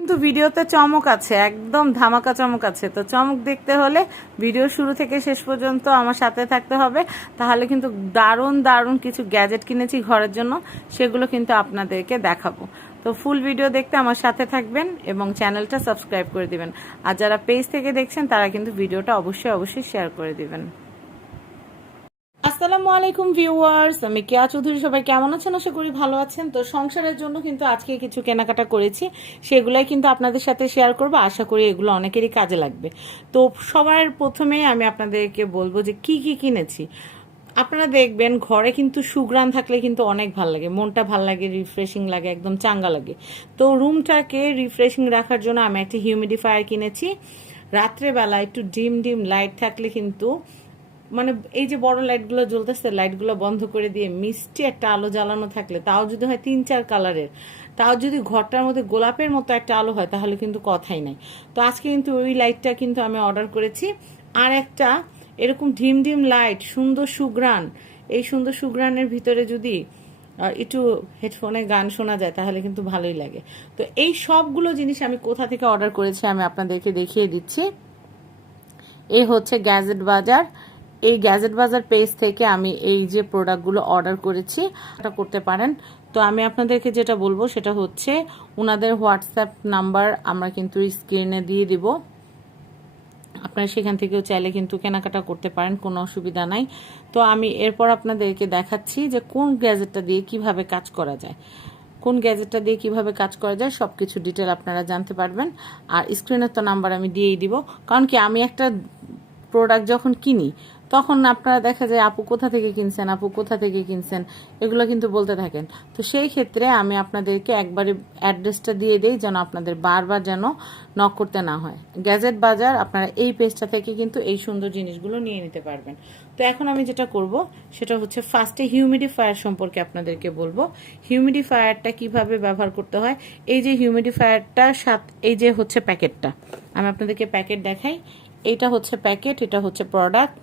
কিন্তু ভিডিওতে চমক আছে, একদম ধামাকা চমক আছে। তো চমক দেখতে হলে ভিডিও শুরু থেকে শেষ পর্যন্ত আমার সাথে থাকতে হবে। তাহলে কিন্তু দারুণ দারুণ কিছু গ্যাজেট কিনেছি ঘরের জন্য, সেগুলো কিন্তু আপনাদেরকে দেখাবো। তো ফুল ভিডিও দেখতে আমার সাথে থাকবেন এবং চ্যানেলটা সাবস্ক্রাইব করে দিবেন। আর যারা পেজ থেকে দেখছেন, তারা কিন্তু ভিডিওটা অবশ্যই অবশ্যই শেয়ার করে দিবেন। আসসালামু আলাইকুম ভিউয়ার্স, আমি কেয়া চৌধুরী, সবাই কেমন আছেন? আশা করি ভালো আছেন। তো সংসারের জন্য কিন্তু আজকে কিছু কেনাকাটা করেছি। সেগুলাই কিন্তু আপনাদের সাথে শেয়ার করব। আশা করি এগুলো অনেকেরই কাজে লাগবে। তো সবার প্রথমেই আমি আপনাদেরকে বলব যে কি কি কিনেছি। আপনারা দেখবেন ঘরে কিন্তু সুগ্রান থাকলে কিন্তু অনেক ভালো লাগে। মনটা ভালো লাগে রিফ্রেশিং লাগে, একদম চাঙ্গা লাগে। তো রুমটাকে রিফ্রেশিং রাখার জন্য আমি একটা হিউমিডিফায়ার কিনেছি। রাত্রেবেলা একটু ডিম ডিম লাইট থাকলে কিন্তু মানে এই যে বড় লাইটগুলো জ্বলতেছে লাইটগুলো বন্ধ করে দিয়ে মিষ্টি একটা আলো জ্বালানো থাকলে, তাও যদি হয় তিন চার কালারের তাও যদি ঘরটার মধ্যে গোলাপের মতো একটা আলো হয়, তাহলে কিন্তু কথাই নাই। তো আজকে কিন্তু ওই লাইটটা কিন্তু আমি অর্ডার করেছি। আর একটা এরকম ঢিম ঢিম লাইট সুন্দর সুগ্রান এই সুন্দর সুগ্রানের ভিতরে যদি একটু হেডফোনে গান শোনা যায়, তাহলে কিন্তু ভালোই লাগে। তো এই সবগুলো জিনিস আমি কোথা থেকে অর্ডার করেছি আমি আপনাদেরকে দেখিয়ে দিচ্ছি। এই হচ্ছে গ্যাজেট বাজার। এই গ্যাজেট বাজার পেজ থেকে আমি এই যে প্রোডাক্টগুলো অর্ডার করেছি এটা করতে পারেন। তো আমি আপনাদেরকে যেটা বলব, সেটা হচ্ছে ওনাদের হোয়াটসঅ্যাপ নাম্বার আমরা কিন্তু স্ক্রিনে দিয়ে দিব। আপনারা সেখান থেকেও চাইলে কিন্তু কেনাকাটা করতে পারেন, কোনো অসুবিধা নাই। তো আমি এরপর আপনাদেরকে দেখাচ্ছি যে কোন গ্যাজেটটা দিয়ে কীভাবে কাজ করা যায়। কোন গ্যাজেটটা দিয়ে কীভাবে কাজ করা যায় সব কিছু ডিটেল আপনারা জানতে পারবেন। আর স্ক্রিনের তো নাম্বার আমি দিয়েই দিব। কারণ কি, আমি একটা প্রোডাক্ট যখন কিনি তখন আপনারা দেখা যায়, আপু কোথা থেকে কিনছেন? আপু কোথা থেকে কিনছেন? এগুলো কিন্তু বলতে থাকেন। তো সেই ক্ষেত্রে আমি আপনাদেরকে একবারে অ্যাড্রেসটা দিয়ে দিই যেন আপনাদের বারবার যেন নক করতে না হয়। গ্যাজেট বাজার, আপনারা এই পেজটা থেকে কিন্তু এই সুন্দর জিনিসগুলো নিয়ে নিতে পারবেন। তো এখন আমি যেটা করব, সেটা হচ্ছে ফার্স্টে হিউমিডিফায়ার সম্পর্কে আপনাদেরকে বলব। হিউমিডিফায়ারটা কীভাবে ব্যবহার করতে হয়? এই যে হিউমিডিফায়ারটা সাত, এই যে হচ্ছে প্যাকেটটা আমি আপনাদেরকে প্যাকেট দেখাই। এটা হচ্ছে প্যাকেট এটা হচ্ছে প্রোডাক্ট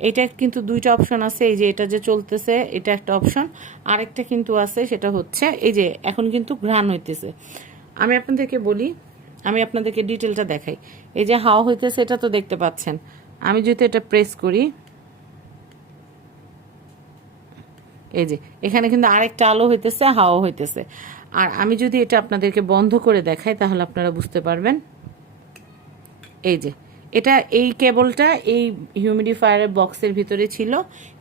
এটা কিন্তু দুইটা অপশন আছে, এই যে এটা যে চলতেছে, এটা একটা অপশন আরেকটা কিন্তু আছে, সেটা হচ্ছে, এই যে এখন কিন্তু ঘ্রাণ হইতেছে। আমি আপনাদেরকে বলি, আমি আপনাদেরকে ডিটেলটা দেখাই। এই যে হাওয়া হইতেছে, এটা তো দেখতে পাচ্ছেন। আমি যদি এটা প্রেস করি, এই যে এখানে কিন্তু আরেকটা আলো হইতেছে, হাওয়া হইতেছে। আর আমি যদি এটা আপনাদেরকে বন্ধ করে দেখাই, তাহলে আপনারা বুঝতে পারবেন। এই যে এটা এই কেবলটা এই হিউমিডিফায়ারের বক্সের ভিতরে ছিল।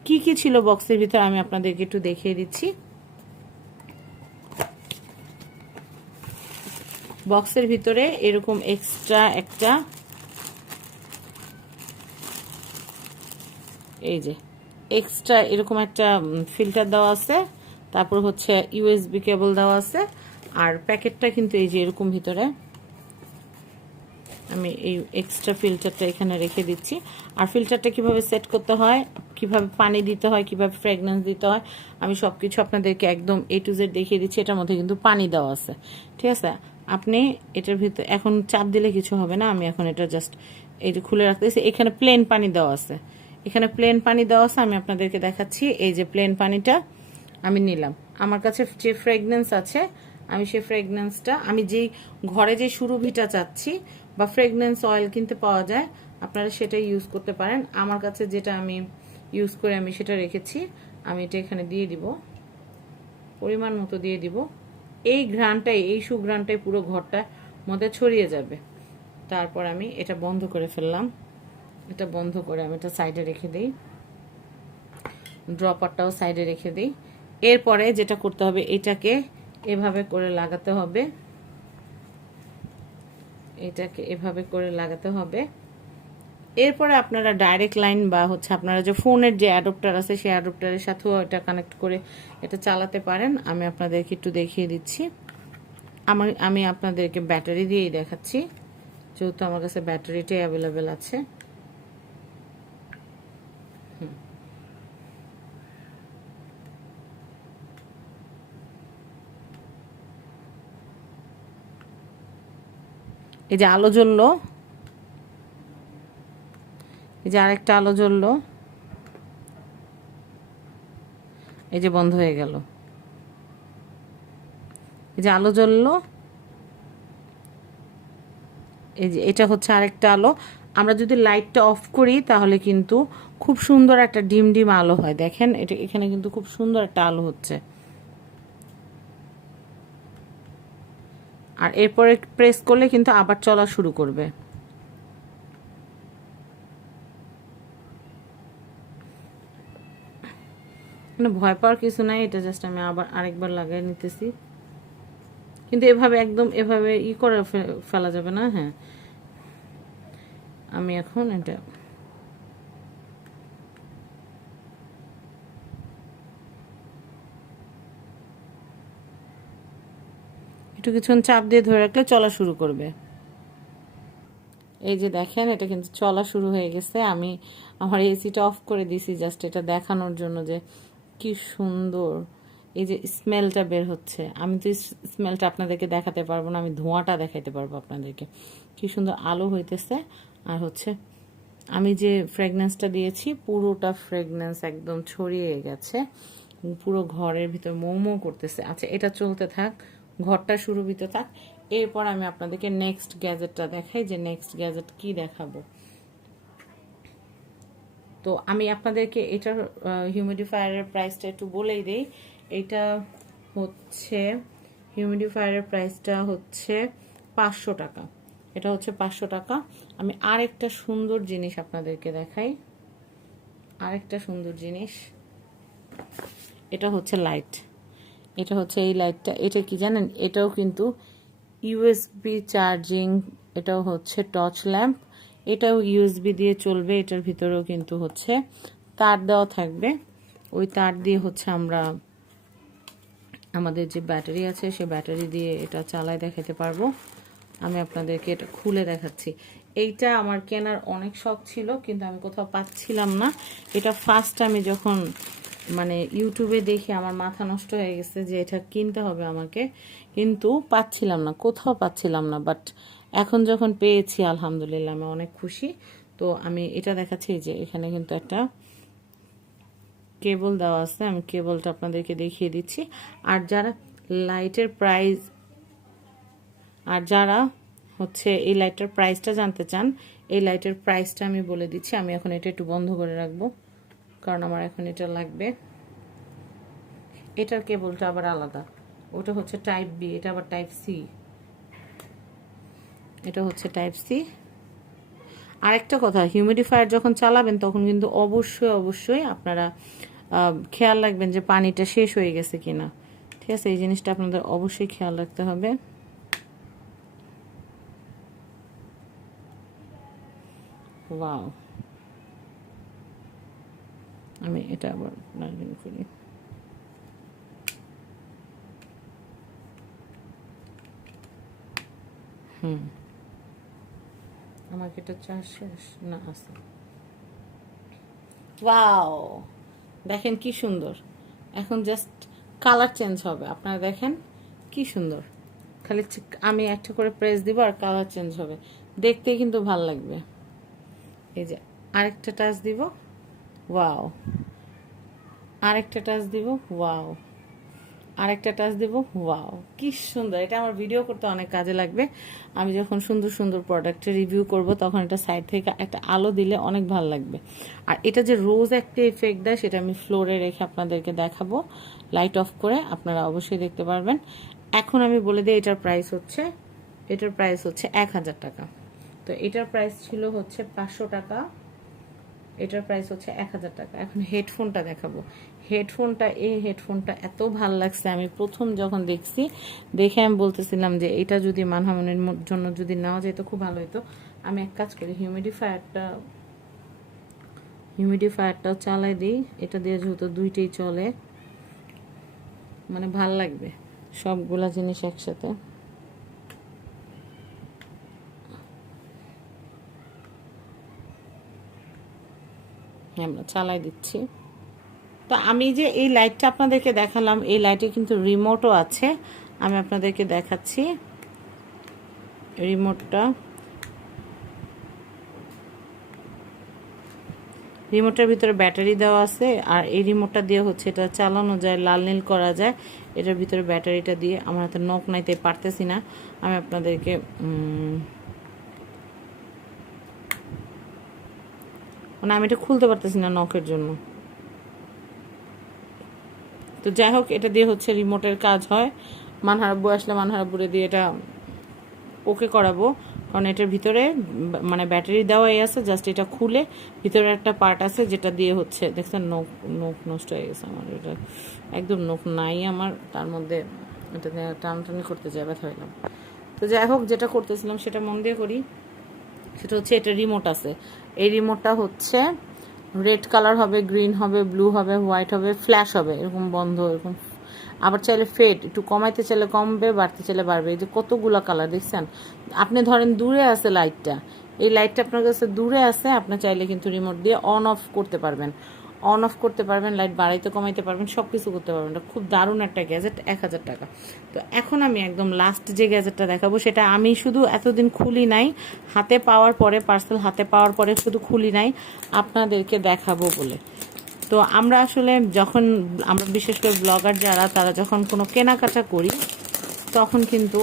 কি কি ছিল বক্সের ভিতরে আমি আপনাদেরকে একটু দেখিয়ে দিচ্ছি। বক্সের ভিতরে এরকম এক্সট্রা একটা এই যে এক্সট্রা এরকম একটা ফিল্টার দেওয়া আছে। তারপর হচ্ছে ইউএসবি কেবল দেওয়া আছে। আর প্যাকেটটা কিন্তু এই যে এরকম ভিতরে। আমি এই এক্সট্রা ফিল্টারটা এখানে রেখে দিচ্ছি। আর ফিল্টারটা কীভাবে সেট করতে হয়, কীভাবে পানি দিতে হয়, কীভাবে ফ্রেগনেন্স দিতে হয়, আমি সব কিছু আপনাদেরকে একদম এ টু জেড দেখিয়ে দিচ্ছি। এটার মধ্যে কিন্তু পানি দেওয়া আছে। ঠিক আছে? আপনি এটার ভিতরে, এখন চাপ দিলে কিছু হবে না, আমি এখন এটা জাস্ট এটা খুলে রাখতেছি এখানে প্লেন পানি দেওয়া আছে। এখানে প্লেন পানি দেওয়া আছে, আমি আপনাদেরকে দেখাচ্ছি। এই যে প্লেন পানিটা আমি নিলাম। আমার কাছে যে ফ্রেগনেন্স আছে, আমি সেই ফ্রেগনেন্সটা আমি যেই ঘরে যে সুরভিটা চাচ্ছি বা ফ্রেগনেন্স অয়েল কিনতে পাওয়া যায়, আপনারা সেটাই ইউজ করতে পারেন। আমার কাছে যেটা আমি ইউজ করে আমি সেটা রেখেছি, আমি এটা এখানে দিয়ে দিব। পরিমাণ মতো দিয়ে দিব। এই ঘ্রাণটাই, এই সুঘ্রাণটাই পুরো ঘরটার মধ্যে ছড়িয়ে যাবে। তারপর আমি এটা বন্ধ করে ফেললাম। এটা বন্ধ করে আমি এটা সাইডে রেখে দিই। ড্রপারটাও সাইডে রেখে দিই। এরপরে যেটা করতে হবে, এটাকে এভাবে করে লাগাতে হবে। এটাকে এভাবে করে লাগাতে হবে। এরপরে আপনারা ডাইরেক্ট লাইন বা হচ্ছে আপনারা যে ফোনের যে অ্যাডপ্টার আছে, সেই অ্যাডপ্টারের সাথেও এটা কানেক্ট করে এটা চালাতে পারেন। আমি আপনাদেরকে একটু দেখিয়ে দিচ্ছি। আমার, আমি আপনাদেরকে ব্যাটারি দিয়েই দেখাচ্ছি। যেহেতু আমার কাছে ব্যাটারিটাই অ্যাভেলেবেল আছে। এই যে আলো জ্বললো। এই যে আরেকটা আলো জ্বললো। এই যে বন্ধ হয়ে গেল। এই যে আলো জ্বললো। এই যে এটা হচ্ছে আরেকটা আলো। আমরা যদি লাইটটা অফ করি তাহলে কিন্তু খুব সুন্দর একটা ডিম ডিম আলো হয়। দেখেন, এটা এখানে কিন্তু খুব সুন্দর একটা আলো হচ্ছে। আর এরপরে প্রেস করলে কিন্তু আবার চলা শুরু করবে। মানে ভয় পাওয়ার কিছু নাই, এটা জাস্ট আমি আবার আরেকবার লাগাই নিতেছি। কিন্তু এভাবে একদম এভাবে ই করে ফেলা যাবে না হ্যাঁ। আমি এখন এটা একটু কিছুক্ষণ চাপ দিয়ে ধরে রাখলে চলা শুরু করবে। এই যে দেখেন, এটা কিন্তু চলা শুরু হয়ে গেছে। আমি আমার এসিটা অফ করে দিছি জাস্ট এটা দেখানোর জন্য যে কি সুন্দর। এই যে স্মেলটা বের হচ্ছে। আমি তো স্মেলটা আপনাদেরকে দেখাতে পারব না, আমি ধোঁয়াটা দেখাতে পারব আপনাদেরকে। কি সুন্দর আলো হইতেছে। আর হচ্ছে আমি যে ফ্রেগনেন্সটা দিয়েছি, পুরোটা ফ্রেগনেন্স একদম ছড়িয়ে গেছে। পুরো ঘরের ভিতর মোমো করতেছে। আচ্ছা এটা চলতে থাক। ঘরটা সুরভিত থাক। এরপর আমি আপনাদেরকে নেক্সট গ্যাজেটটা দেখাই যে নেক্সট গ্যাজেট কি দেখাবো। তো আমি আপনাদেরকে এটার হিউমিডিফায়ারের প্রাইসটা একটু বলেই দেই। এটা হচ্ছে হিউমিডিফায়ারের প্রাইসটা হচ্ছে পাঁচশো টাকা। এটা হচ্ছে পাঁচশো টাকা। আমি আরেকটা সুন্দর জিনিস আপনাদেরকে দেখাই। আরেকটা সুন্দর জিনিস। এটা হচ্ছে লাইট এটা হচ্ছে এই লাইটটা, এটা কি জানেন? এটাও কিন্তু ইউএসবি চার্জিং এটাও হচ্ছে টর্চ ল্যাম্প এটাও ইউএসবি দিয়ে চলবে, এটার ভিতরেও কিন্তু হচ্ছে তার দেওয়া থাকবে। ওই তার দিয়ে হচ্ছে আমরা আমাদের যে ব্যাটারি আছে, সে ব্যাটারি দিয়ে এটা চালায় দেখাতে পারব। আমি আপনাদেরকে এটা খুলে দেখাচ্ছি। এইটা আমার কেনার অনেক শখ ছিল, কিন্তু আমি কোথাও পাচ্ছিলাম না। এটা ফার্স্ট আমি যখন মানে ইউটিউবে দেখে আমার মাথা নষ্ট হয়ে গেছে যে এটা কিনতে হবে আমাকে। কিন্তু পাচ্ছিলাম না, কোথাও পাচ্ছিলাম না বাট এখন যখন পেয়েছি, আলহামদুলিল্লাহ, আমি অনেক খুশি। তো আমি এটা দেখাচ্ছি যে এখানে কিন্তু একটা কেবল দেওয়া আছে, আমি কেবলটা আপনাদেরকে দেখিয়ে দিচ্ছি। আর যারা লাইটের প্রাইস, আর যারা হচ্ছে এই লাইটের প্রাইসটা জানতে চান, এই লাইটের প্রাইসটা আমি বলে দিচ্ছি, আমি এখন এটা একটু বন্ধ করে রাখব। কারণ আমার এখন এটা লাগবে। এটার কেবলটা আবার আলাদা। ওটা হচ্ছে টাইপ বি এটা আবার টাইপ সি এটা হচ্ছে টাইপ সি আরেকটা কথা হিউমিডিফায়ার যখন চালাবেন তখন কিন্তু অবশ্যই অবশ্যই আপনারা খেয়াল রাখবেন যে পানিটা শেষ হয়ে গেছে কিনা। ঠিক আছে, এই জিনিসটা আপনাদের অবশ্যই খেয়াল রাখতে হবে। ওয়াও আমি এটা আবার লাইন করি হুম আমাকে এটা চাষ শেষ না আছে ওয়াও দেখেন কি সুন্দর। এখন জাস্ট কালার চেঞ্জ হবে। আপনারা দেখেন কি সুন্দর। খালি আমি একটা করে প্রেস দিব আর কালার চেঞ্জ হবে। দেখতে কিন্তু ভালো লাগবে। এই যে আরেকটা টাচ দিব। ওয়াও আরেকটা টাচ দিব ওয়াও আরেকটা টাচ দিব ওয়াও কি সুন্দর, এটা আমার ভিডিও করতে অনেক কাজে লাগবে। আমি যখন সুন্দর সুন্দর প্রোডাক্টের রিভিউ করব, তখন এটা সাইড থেকে একটা আলো দিলে অনেক ভালো লাগবে। আর এটা যে রোজ একটা এফেক্ট দেয়, সেটা আমি ফ্লোরে রেখে আপনাদেরকে দেখাবো। লাইট অফ করে আপনারা অবশ্যই দেখতে পারবেন। এখন আমি বলে দিই, এটার প্রাইস হচ্ছে, এটার প্রাইস হচ্ছে এক হাজার টাকা। তো এটার প্রাইস ছিল হচ্ছে পাঁচশো টাকা। এটার প্রাইস হচ্ছে এক হাজার টাকা। এখন হেডফোনটা দেখাবো। হেডফোনটা এই হেডফোনটা এত ভালো লাগছে। আমি প্রথম যখন দেখছি, দেখে আমি বলতেছিলাম যে এটা যদি মানহামনের জন্য যদি নেওয়া যেত, খুব ভালো হতো আমি এক কাজ করি হিউমিডিফায়ারটা হিউমিডিফায়ারটাও চালাই দিই। এটা দিয়ে যেহেতু দুইটাই চলে মানে ভালো লাগবে সবগুলা জিনিস একসাথে। আমরা চালাই দিচ্ছি। তো আমি যে এই লাইটটা আপনাদেরকে দেখালাম, এই লাইটে কিন্তু রিমোটও আছে। আমি আপনাদেরকে দেখাচ্ছি রিমোটটা রিমোটের ভিতরে ব্যাটারি দেওয়া আছে, আর এই রিমোটটা দিয়ে হচ্ছে এটা চালানো যায়, লাল নীল করা যায়। এটার ভিতরে ব্যাটারিটা দিয়ে, আমার হাতে নখ নাইতে পারতেছি না। আমি আপনাদেরকে মানে আমি এটা খুলতে পারতেছি না নখের জন্য। তো যাই হোক, এটা দিয়ে হচ্ছে রিমোটের কাজ হয়। মানহারাব্বু আসলে মানহারাব্বুরে দিয়ে এটা ওকে করাবো। কারণ এটার ভিতরে মানে ব্যাটারি দেওয়া দেওয়াই আছে জাস্ট এটা খুলে ভিতরে একটা পার্ট আছে যেটা দিয়ে হচ্ছে, দেখছেন নখ নখ নষ্ট হয়ে গেছে আমার, এটা একদম নখ নাই আমার, তার মধ্যে এটা টানাটানি করতে যাই ব্যথা হইলাম তো যাই হোক, যেটা করতেছিলাম সেটা মন দিয়ে করি। সেটা হচ্ছে এটা রিমোট আছে। এই রিমোটটা হচ্ছে রেড কালার হবে গ্রিন হবে ব্লু হবে হোয়াইট হবে ফ্ল্যাশ হবে, এরকম বন্ধ, এরকম আবার চাইলে ফেড একটু কমাইতে চাইলে কমবে, বাড়তে চাইলে বাড়বে, এই যে কতগুলো কালার দেখছেন? আপনি ধরেন দূরে আছে লাইটটা এই লাইটটা আপনার কাছে দূরে আছে, আপনি চাইলে কিন্তু রিমোট দিয়ে অন অফ করতে পারবেন। অন অফ করতে পারবেন লাইট বাড়াইতে কমাইতে পারবেন সব কিছু করতে পারবেন। এটা খুব দারুণ একটা গ্যাজেট এক হাজার টাকা। তো এখন আমি একদম লাস্ট যে গ্যাজেটটা দেখাবো, সেটা আমি শুধু এতদিন খুলি নাই, হাতে পাওয়ার পরে পার্সেল হাতে পাওয়ার পরে শুধু খুলি নাই, আপনাদেরকে দেখাবো বলে। তো আমরা আসলে যখন, আমরা বিশেষ করে ব্লগার যারা, তারা যখন কোনো কেনাকাটা করি, তখন কিন্তু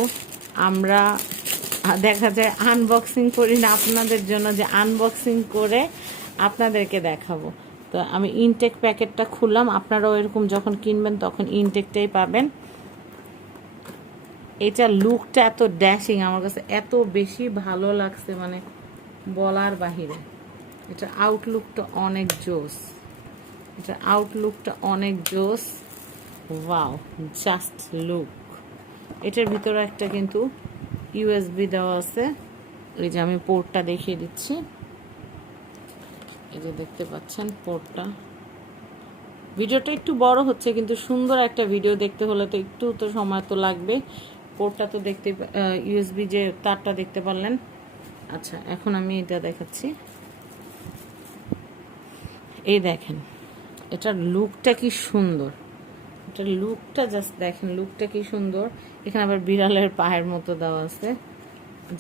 আমরা দেখা যায় আনবক্সিং করি না আপনাদের জন্য, যে আনবক্সিং করে আপনাদেরকে দেখাবো। তো আমি ইনটেক প্যাকেটটা খুললাম। আপনারাও এরকম যখন কিনবেন তখন ইনটেকটাই পাবেন। এটা লুকটা এত ড্যাশিং আমার কাছে এত বেশি ভালো লাগছে মানে বলার বাহিরে। এটা আউটলুকটা অনেক জোস। এটা আউটলুকটা অনেক জোস। ওয়াও জাস্ট লুক এটার ভিতরে একটা কিন্তু ইউএসবি দেওয়া আছে। এই যে আমি পোর্টটা দেখিয়ে দিচ্ছি। এই যে দেখতে পাচ্ছেন পোর্টটা ভিডিওটা একটু বড় হচ্ছে, কিন্তু সুন্দর একটা ভিডিও দেখতে হলে তো একটু তো সময় তো লাগবে। পোর্টটা তো দেখতে ইউএসবি যে তারটা দেখতে পারলেন। আচ্ছা এখন আমি এটা দেখাচ্ছি। এই দেখেন, এটার লুকটা কি সুন্দর। এটার লুকটা জাস্ট দেখেন লুকটা কি সুন্দর। এখানে আবার বিড়ালের পায়ের মতো দেওয়া আছে।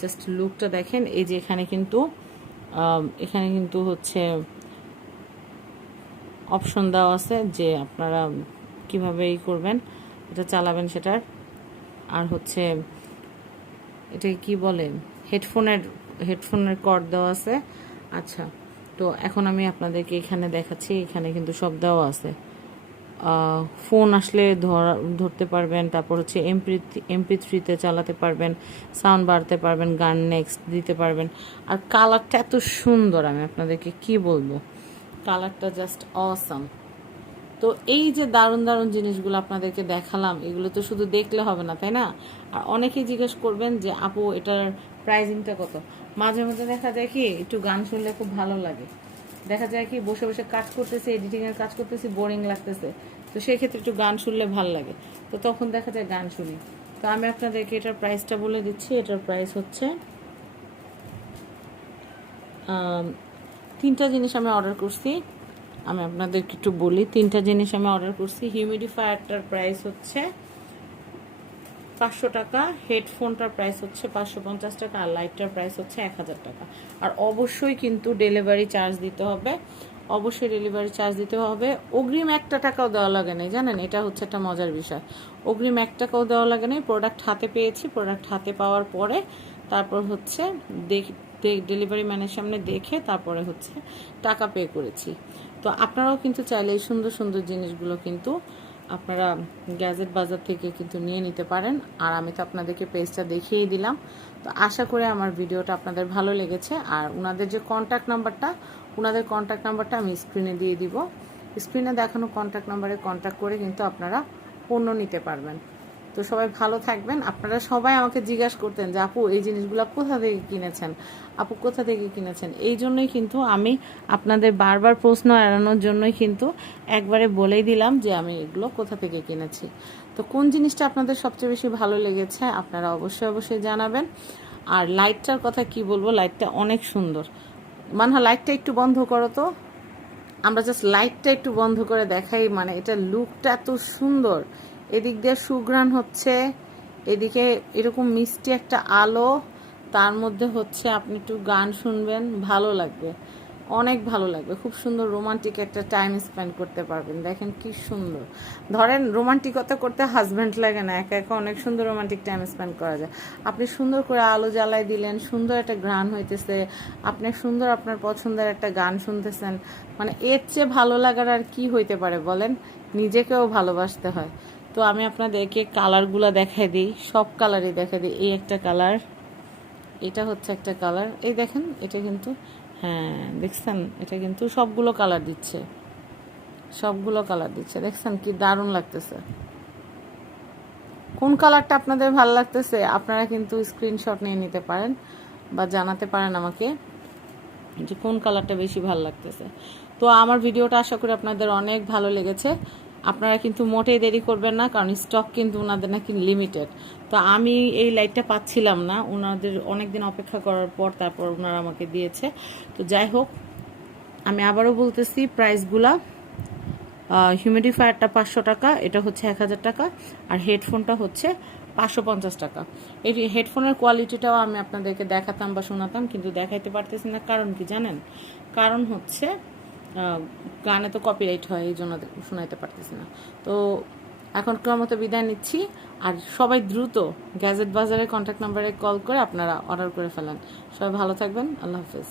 জাস্ট লুকটা দেখেন, এই যে এখানে কিন্তু এখানে কিন্তু হচ্ছে অপশন দেওয়া আছে যে আপনারা কীভাবে ই করবেন, এটা চালাবেন সেটার। আর হচ্ছে এটা কি বলে? হেডফোনের হেডফোনের কর্ড দেওয়া আছে। আচ্ছা তো এখন আমি আপনাদেরকে এখানে দেখাচ্ছি, এখানে কিন্তু সব দেওয়া আছে। ফোন আসলে ধরা, ধরতে পারবেন, তারপর হচ্ছে এমপি এমপি থ্রিতে চালাতে পারবেন, সাউন্ড বাড়তে পারবেন, গান নেক্সট দিতে পারবেন। আর কালারটা এত সুন্দর, আমি আপনাদেরকে কি বলব? কালারটা জাস্ট অসাম তো এই যে দারুণ দারুণ জিনিসগুলো আপনাদেরকে দেখালাম, এগুলো তো শুধু দেখলে হবে না, তাই না? আর অনেকেই জিজ্ঞেস করবেন যে, আপু, এটার প্রাইজিংটা কত? মাঝে মাঝে দেখা যায় কি, একটু গান শুনলে খুব ভালো লাগে। দেখা যায় কি বসে বসে কাজ করতেছে এডিটিং এর কাজ করতেছি বোরিং লাগতেছে। তো সেই ক্ষেত্রে একটু গান শুনলে ভালো লাগে। তো তখন দেখা যায় গান শুনি। তো আমি আপনাদেরকে এটার প্রাইসটা বলে দিচ্ছি। এটার প্রাইস হচ্ছে তিনটা জিনিস আমি অর্ডার করছি। আমি আপনাদেরকে একটু বলি, তিনটা জিনিস আমি অর্ডার করছি। হিউমিডিফায়ারটার প্রাইস হচ্ছে পাঁচশো টাকা, হেডফোনটার প্রাইস হচ্ছে পাঁচশো পঞ্চাশ টাকা আর লাইটটার প্রাইস হচ্ছে এক হাজার টাকা। আর অবশ্যই কিন্তু ডেলিভারি চার্জ দিতে হবে। অবশ্যই ডেলিভারি চার্জ দিতে হবে। অগ্রিম একটা টাকাও দেওয়া লাগে না জানেন? এটা হচ্ছে একটা মজার বিষয়। অগ্রিম এক টাকাও দেওয়া লাগে না প্রোডাক্ট হাতে পেয়েছি প্রোডাক্ট হাতে পাওয়ার পরে তারপর হচ্ছে ডেলিভারি ম্যানের সামনে দেখে তারপরে হচ্ছে টাকা পে করেছি। তো আপনারাও কিন্তু চাইলে এই সুন্দর সুন্দর জিনিসগুলো কিন্তু আপনারা গ্যাজেট বাজার থেকে কিন্তু নিয়ে নিতে পারেন। আর আমি তো আপনাদেরকে পেজটা দেখিয়েই দিলাম। তো আশা করে আমার ভিডিওটা আপনাদের ভালো লেগেছে। আর ওনাদের যে কন্ট্যাক্ট নাম্বারটা ওনাদের কন্ট্যাক্ট নাম্বারটা আমি স্ক্রিনে দিয়ে দিব। স্ক্রিনে দেখানো কন্ট্যাক্ট নাম্বারে কন্ট্যাক্ট করে কিন্তু আপনারা পণ্য নিতে পারবেন। তো সবাই ভালো থাকবেন। আপনারা সবাই আমাকে জিজ্ঞাসা করতেন যে, আপু, এই জিনিসগুলো কোথা থেকে কিনেছেন? আপু, কোথা থেকে কিনেছেন? এই জন্যই কিন্তু আমি আপনাদের বারবার প্রশ্ন এড়ানোর জন্যই কিন্তু একবারে বলেই দিলাম যে, আমি এগুলো কোথা থেকে কিনেছি? তো কোন জিনিসটা আপনাদের সবচেয়ে বেশি ভালো লেগেছে, আপনারা অবশ্যই অবশ্যই জানাবেন। আর লাইটটার কথা কি বলব, লাইটটা অনেক সুন্দর। মানহা, লাইটটা একটু বন্ধ করো তো। আমরা জাস্ট লাইটটা একটু বন্ধ করে দেখাই মানে এটা লুকটা এত সুন্দর। এদিক দিয়ে সুগ্রান হচ্ছে, এদিকে এরকম মিষ্টি একটা আলো, তার মধ্যে হচ্ছে আপনি একটু গান শুনবেন, ভালো লাগবে, অনেক ভালো লাগবে। খুব সুন্দর রোমান্টিক একটা টাইম স্পেন্ড করতে পারবেন, দেখেন কি সুন্দর। ধরেন রোমান্টিকতা করতে হাজব্যান্ড লাগে না, একা একা অনেক সুন্দর রোমান্টিক টাইম স্পেন্ড করা যায়। আপনি সুন্দর করে আলো জ্বালাই দিলেন, সুন্দর একটা গ্রান হইতেছে, আপনি সুন্দর আপনার পছন্দের একটা গান শুনতেছেন মানে এর চেয়ে ভালো লাগার আর কি হইতে পারে বলেন? নিজেকেও ভালোবাসতে হয়। তো আমি আপনাদেরকে কালারগুলো দেখাই দিই। সব কালারই দেখাই দিই। এই একটা কালার এটা হচ্ছে একটা কালার এই দেখেন, এটা কিন্তু হ্যাঁ দেখছেন? এটা কিন্তু সবগুলো কালার দিচ্ছে। সবগুলো কালার দিচ্ছে। দেখছেন কি দারুণ লাগতেছে? কোন কালারটা আপনাদের ভালো লাগতেছে? আপনারা কিন্তু স্ক্রিনশট নিয়ে নিতে পারেন বা জানাতে পারেন আমাকে যে কোন কালারটা বেশি ভালো লাগতেছে। তো আমার ভিডিওটা আশা করি আপনাদের অনেক ভালো লেগেছে। আপনারা কিন্তু মোটেই দেরি করবেন না, কারণ স্টক কিন্তু ওনাদের নাকি লিমিটেড তো আমি এই লাইটটা পাচ্ছিলাম না ওনাদের অনেক দিন অপেক্ষা করার পর তারপর ওনারা আমাকে দিয়েছে। তো যাই হোক, আমি আবারও বলতেছি প্রাইসগুলা হিউমিডিফায়ারটা পাঁচশো টাকা, এটা হচ্ছে এক হাজার টাকা, আর হেডফোনটা হচ্ছে পাঁচশো পঞ্চাশ টাকা। এই হেডফোনের কোয়ালিটিটাও আমি আপনাদেরকে দেখাতাম বা শোনাতাম, কিন্তু দেখাইতে পারতেছি না, কারণ কি জানেন? কারণ হচ্ছে গানে তো কপিরাইট হয়, এই জন্য শোনাইতে পারতেছি না। তো এখন মতো বিদায় নিচ্ছি। আর সবাই দ্রুত গ্যাজেট বাজারের কন্ট্যাক্ট নাম্বারে কল করে আপনারা অর্ডার করে ফেলেন। সবাই ভালো থাকবেন। আল্লাহ হাফেজ।